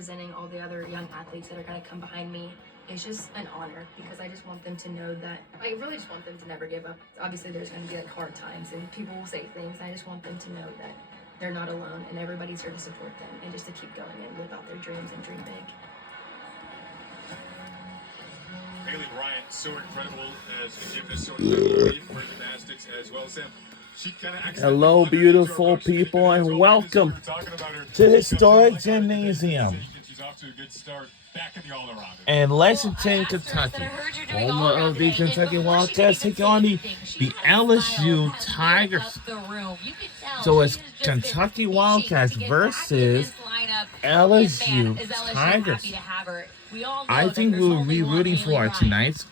Representing all the other young athletes that are going to come behind me. It's just an honor because I just want them to know that I really just want them to never give up. Obviously, there's going to be like hard times and people will say things. I just want them to know that they're not alone and everybody's here to support them and just to keep going and live out their dreams and dream big. Haley Bryant, so incredible as a gymnast, so incredible for gymnastics as well. Sam, she kind of hello, beautiful people, and welcome to the historic gymnasium She's off to a good start back in the all-around. in Lexington, Kentucky. Home of the Kentucky Wildcats taking on the LSU Tigers. So it's Kentucky Wildcats versus LSU Tigers. I think we'll be rooting for our tonight's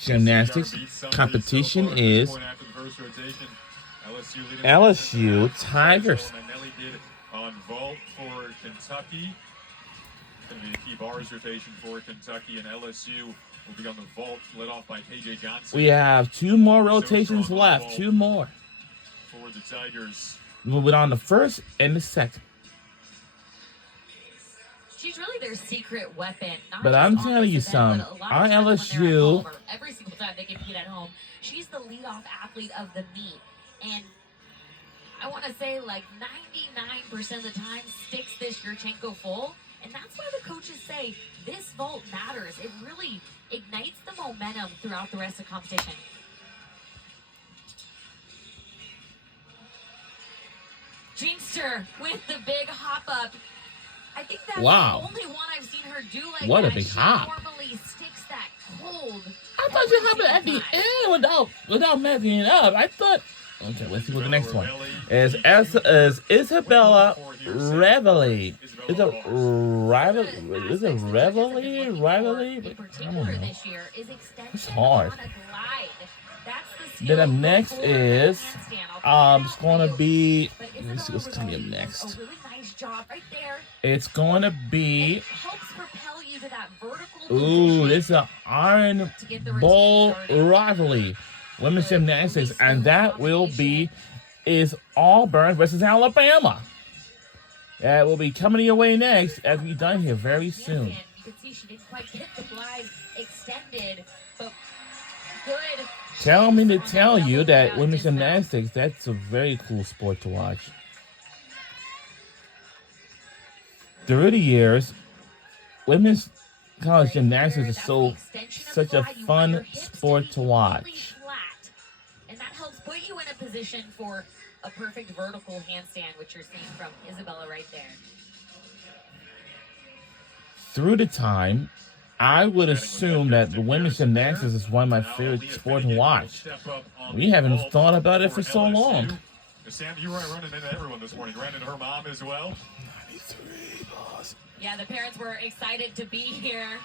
gymnastics competition is LSU Tigers. On vault for Kentucky. Going to be the key bars rotation for Kentucky, and LSU will be on the vault, led off by KJ Johnson. We have two more rotations left. Two more. For the Tigers. Moving on the first and the second. She's really their secret weapon. But I'm telling you something. Our LSU, every single time they compete at home, she's the leadoff athlete of the meet. And I want to say like 99% of the time sticks this Yurchenko full. And that's why the coaches say this vault matters. It really ignites the momentum throughout the rest of the competition. Jeanster with the big hop up. I think that's the only one I've seen her do like what that. A big hop. Normally sticks that cold. I thought you hopped at the end without messing it up. I thought. Okay, let's see what the next one is. As Isabella Revelli. Is it Revelli? I don't know. It's hard. Then up next is it's gonna be. Let me see what's coming up next. It's gonna be. Ooh, this is an Iron Bowl rivalry, women's gymnastics, and that will be is Auburn versus Alabama. That will be coming your way next as we done here very soon. You can see she didn't quite hit the glide extended, but good. Tell me to tell you that women's gymnastics, that's a very cool sport to watch. Through the years, women's college gymnastics is such a fun sport to watch. And that helps put you in a position for a perfect vertical handstand, which you're seeing from Isabella right there. Through the time, I would assume that the women's gymnastics is one of my favorite sports to watch. We haven't thought about it for so long. Sam, you were running into everyone this morning. Ran into her mom as well. 93, boss. Yeah, the parents were excited to be here.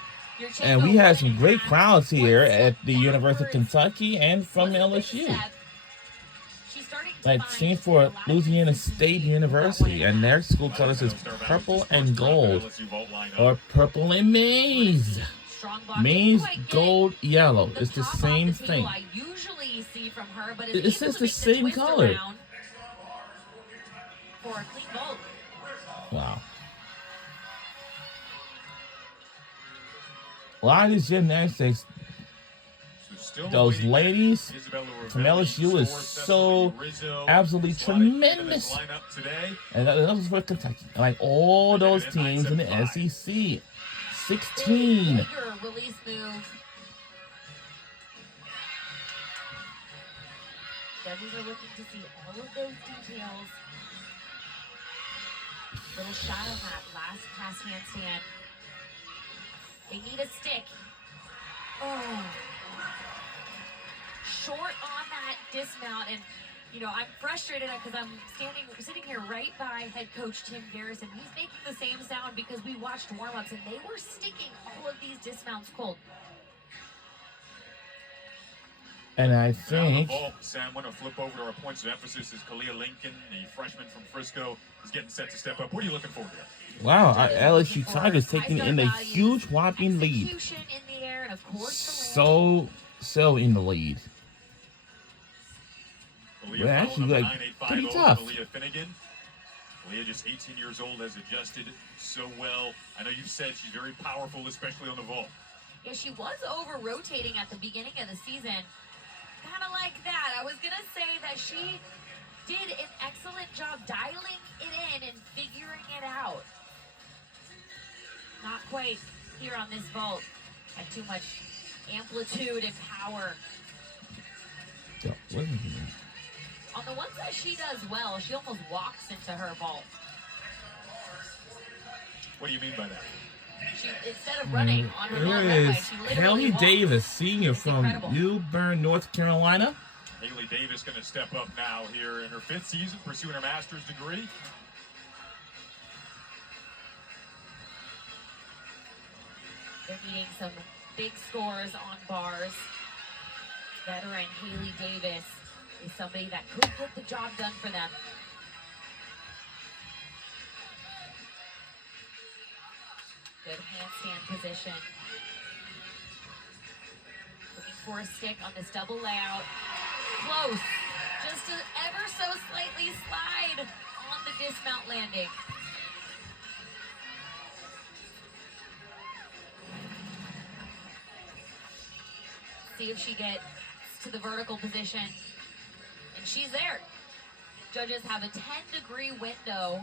And we had some great crowds here at the University of Kentucky and from LSU. Like seen for Louisiana State University, and their school colors is purple and gold, or purple and maize. Maize, gold, yellow. It's the same thing. It's just the same color. Wow. A lot of these gymnastics, those ladies from LSU is so absolutely tremendous. And that was for Kentucky. And like all those teams in the SEC. 16. Release move. Judges are looking to see all of those details. Little shot on that last pass handstand. They need a stick. Oh. Short on that dismount, and you know I'm frustrated because I'm sitting here right by head coach Tim Garrison. He's making the same sound because we watched warm-ups and they were sticking all of these dismounts cold. And I think Sam, want to flip over to our points of emphasis is Kalia Lincoln, the freshman from Frisco, is getting set to step up. What are you looking for here? Wow, our LSU Tigers taking in a huge whopping lead. So in the lead. We're actually like pretty tough. Leah, just 18 years old, has adjusted so well. I know you've said she's very powerful, especially on the vault. Yeah, she was over-rotating at the beginning of the season. Kind of like that. I was going to say that she did an excellent job dialing it in and figuring it out. Not quite here on this vault. Had too much amplitude and power. Yeah, what is it? On the ones that she does well, she almost walks into her vault. What do you mean by that? She, instead of running on her Here long runway, is she literally Haley walks. Davis, senior It's from incredible. New Bern, North Carolina. Haley Davis going to step up now here in her 5th season, pursuing her master's degree. They're needing some big scores on bars. Veteran Haley Davis is somebody that could get the job done for them. Good handstand position. Looking for a stick on this double layout. Close. Just to ever so slightly slide on the dismount landing. See if she gets to the vertical position. And she's there. Judges have a 10-degree window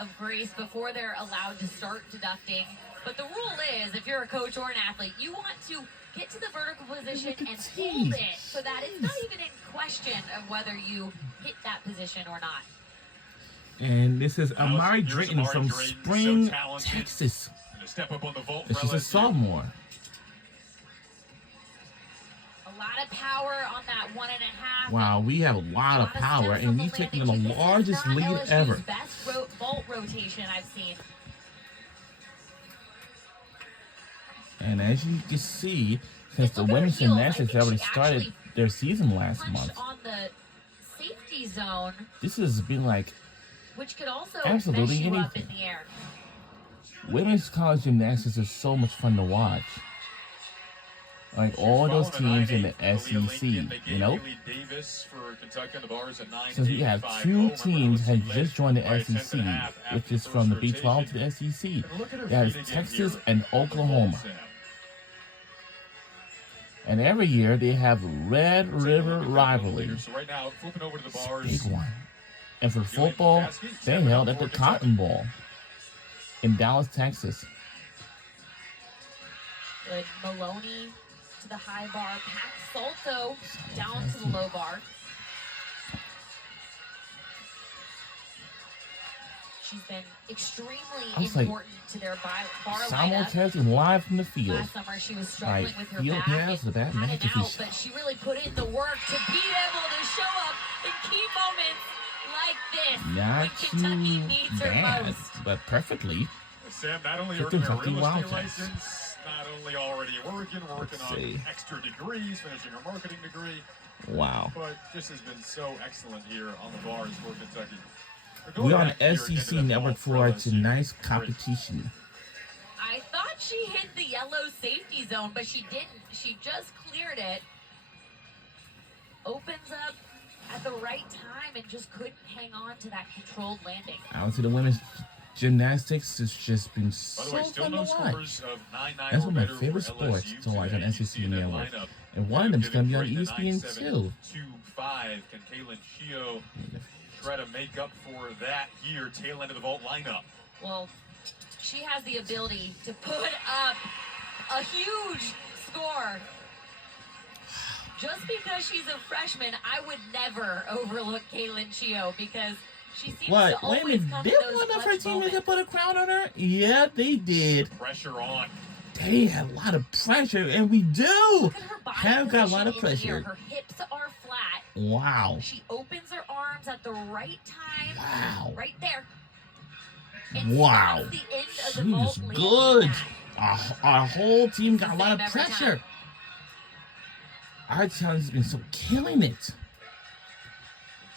of grace before they're allowed to start deducting. But the rule is, if you're a coach or an athlete, you want to get to the vertical position and hold it so that it's not even in question of whether you hit that position or not. And this is Amari Here's Drayton Amari from Drayton, Spring, so talented. Texas. Gonna step up on the vault And for she's a LSU. sophomore. A lot of power on that 1.5. Wow, we have a lot of power, and we've taken the largest lead ever. Best vault rotation I've seen. And as you can see, since the Look at her women's heels. I gymnastics think already she started actually their season last Punched month, on the safety zone, this has been like which could also Absolutely mess you up in anything. the air. women's college gymnastics is so much fun to watch. Like all of those teams in the SEC, you know? Haley Davis for Kentucky on the bars at 9, Since we have 2 teams have just joined the SEC, which is from the B12 to the SEC. That is Texas and Oklahoma. And every year they have Red River rivalry. So right now, flipping over to the It's a bars. big one. And for football, they held at the Cotton Bowl in Dallas, Texas. Good Maloney to the high bar, Pac Salto down to the low bar. She's been extremely I was like, important to their bar lineup. Simulcasting live from the field. Last summer she was struggling Right, with her field back pass, the and back had an magic out, is- but she really put in the work to be able to show up in key moments like this Not when Kentucky too needs her bad, most. but perfectly. Sam, not only The earning a Kentucky real estate Wildcats. license, not only already working Let's on see. extra degrees, finishing her marketing degree, Wow. but just has been so excellent here on the bars for Kentucky. We're on Back here SEC into the Network vault for LSU. tonight's competition. I thought she hit the yellow safety zone, but she didn't. She just cleared it. Opens up at the right time and just couldn't hang on to that controlled landing. Honestly, the women's gymnastics has just been By the so way, still fun to no watch. scores of 9-9 That's or one of my better favorite for sports LSU to watch on today. You SEC see that Network. lineup. And one of them's going to be on Giving ESPN Drayton a too. 9-7-2-5. Can Kaylin Shio try to make up for that here, tail end of the vault lineup? Well, she has the ability to put up a huge score. Just because she's a freshman, I would never overlook Kaylin Chio because she seems What? to Wait a always minute. come Did to those one of her clutch teammates moments. put a crown on her? Yeah, they did. Pressure on. They had a lot of pressure, and we do Look at her body have got a lot of position in the pressure. air. Her hips are flat. Wow. She opens her arms at the right time. Wow. Right there. And Wow. stops the end of the She vault was landing good. pad. Our whole team got a lot of Same every pressure. time. Our challenge has been so killing it.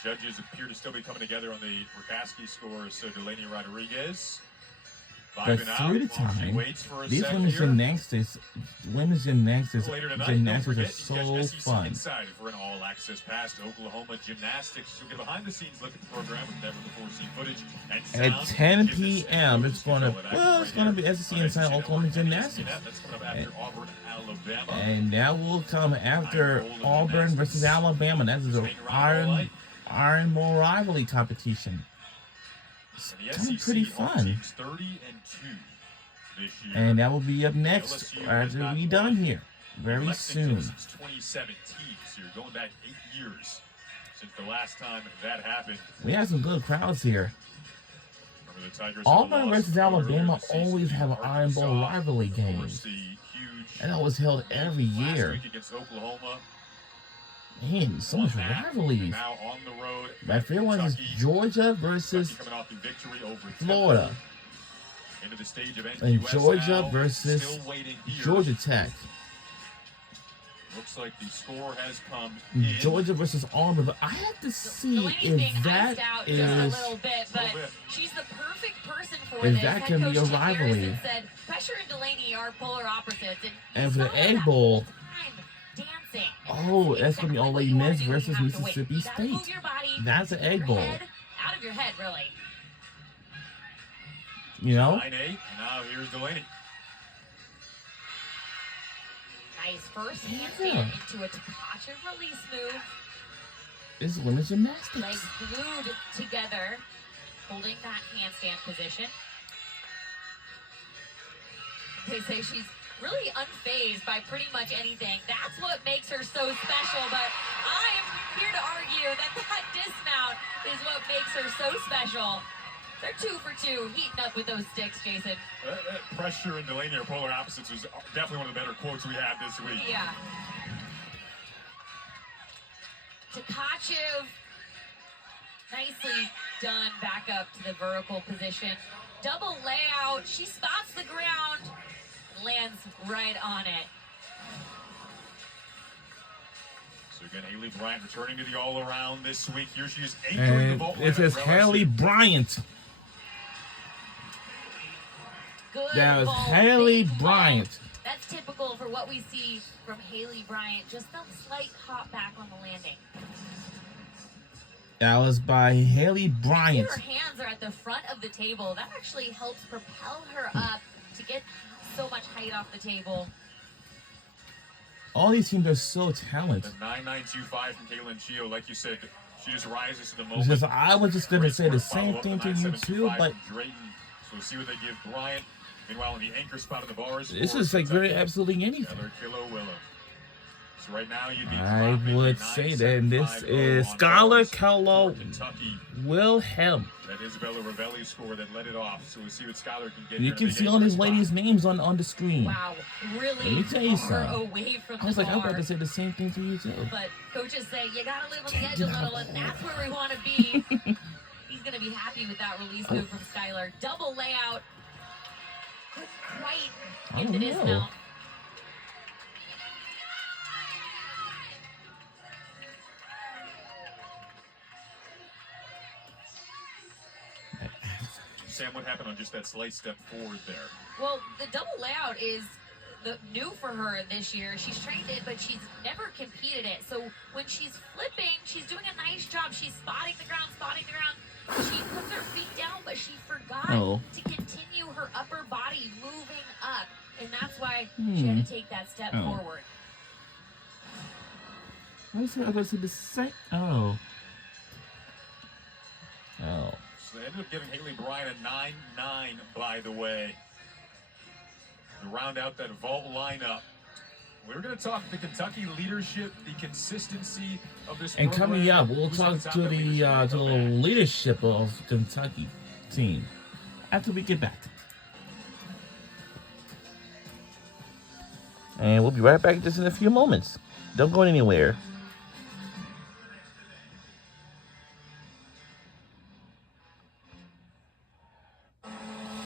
Judges appear to still be coming together on the Rakaski score. So Delaney Rodriguez But through the time, these women's gymnastics are so fun. Excited for an all-access pass to Oklahoma Gymnastics. You'll get behind-the-scenes look at the program with never before seen footage and At 10 p.m., it's gonna be SEC Inside Oklahoma Gymnastics, That's coming up after Auburn, Alabama. and that will come after Auburn versus Alabama. That is an Iron Bowl rivalry competition. It's kind of pretty fun. 30-2 this year. And that will be up next after we done here very Lexington soon. Since 2017, so you're going back 8 years since the last time that happened. We have some good crowds here. Remember the Tigers Auburn lost versus Alabama earlier this season always to have an Iron Bowl Arkansas. rivalry Of course, games, the huge and that was held every last year. week against Oklahoma. Man, so much Won that. rivalries. Now on the road. My favorite one is Kentucky. Georgia versus Kentucky coming off the victory over Florida, Temple. Into the stage of and NUSL. Georgia versus Still waiting here. Georgia Tech, Looks like the score has come and in. Georgia versus Auburn. But I have to see Delaney being if that iced out is. just a little bit, but she's the perfect person for If this. that Head can be coach a Jim rivalry. Harrison said Pressure and Delaney are polar opposites, And he's for the not Egg that Bowl, time dancing. oh, that's gonna be Ole Exactly what you wanna Miss do, you versus have to wait. Mississippi You gotta move State. your body, That's an Egg your Bowl, head out of your head, really. you know. 9-8, and now here's Delaney. Nice first Yeah. handstand into a Takachev release move. It's women's gymnastics. Legs glued together, holding that handstand position. They say she's really unfazed by pretty much anything. That's what makes her so special, but I am here to argue that that dismount is what makes her so special. They're 2 for 2, heating up with those sticks, Jason. Pressure and Delaney are polar opposites was definitely one of the better quotes we had this week. Yeah. Takachev, nicely done back up to the vertical position. Double layout, she spots the ground and lands right on it. So again, Haley Bryant returning to the all-around this week. Here she is anchoring the And vault. it says Haley Bryant. Good That was vault, Haley big vault. Bryant. That's typical for what we see from Haley Bryant. Just a slight hop back on the landing. That was by Haley Here Bryant. her hands are at the front of the table. That actually helps propel her up to get so much height off the table. All these teams are so The talented. 9.925 from Kaylin Chio, like you said, she just rises to the It's moment. just, I was just gonna Great say the score same follow-up, thing the to you too, 9.725 but from Drayton. So we'll see what they give Bryant. Meanwhile, in the anchor spot of the bars. this for is like Kentucky, very absolutely anything. Heather Kilo-Willow. So right now you'd be I dropping would the say that, and this 9.750 is on Skylar bars Kello for Kentucky. Wilhelm. That Isabella Ravelli score that led it off. So we'll see what Skylar can get. You here in can the see big all these spot. ladies' names on the screen. Wow, really Let me tell you far something. away from I was the like, I'm bar. about to say the same thing to you too. But coaches say you gotta live on the Take edge it a out. little, and that's where we want to be. He's gonna be happy with that release move from Skylar. Double layout. Couldn't quite I get the don't know. dismount. Sam, what happened on just that slight step forward there? Well, the double layout is new for her this year. She's trained it, but she's never competed it. So when she's flipping, she's doing a nice job. She's spotting the ground. She puts her feet down, but she forgot to continue her upper body moving up. And that's why she had to take that step forward. I was going to say the same. Oh. Oh. So they ended up giving Haley Bryant a 9-9, by the way, to round out that vault lineup. We're going to talk the Kentucky leadership, the consistency of this And program. coming up, we'll Who's on talk top to of the leadership of that? leadership of Kentucky team after we get back. And we'll be right back just in a few moments. Don't go anywhere.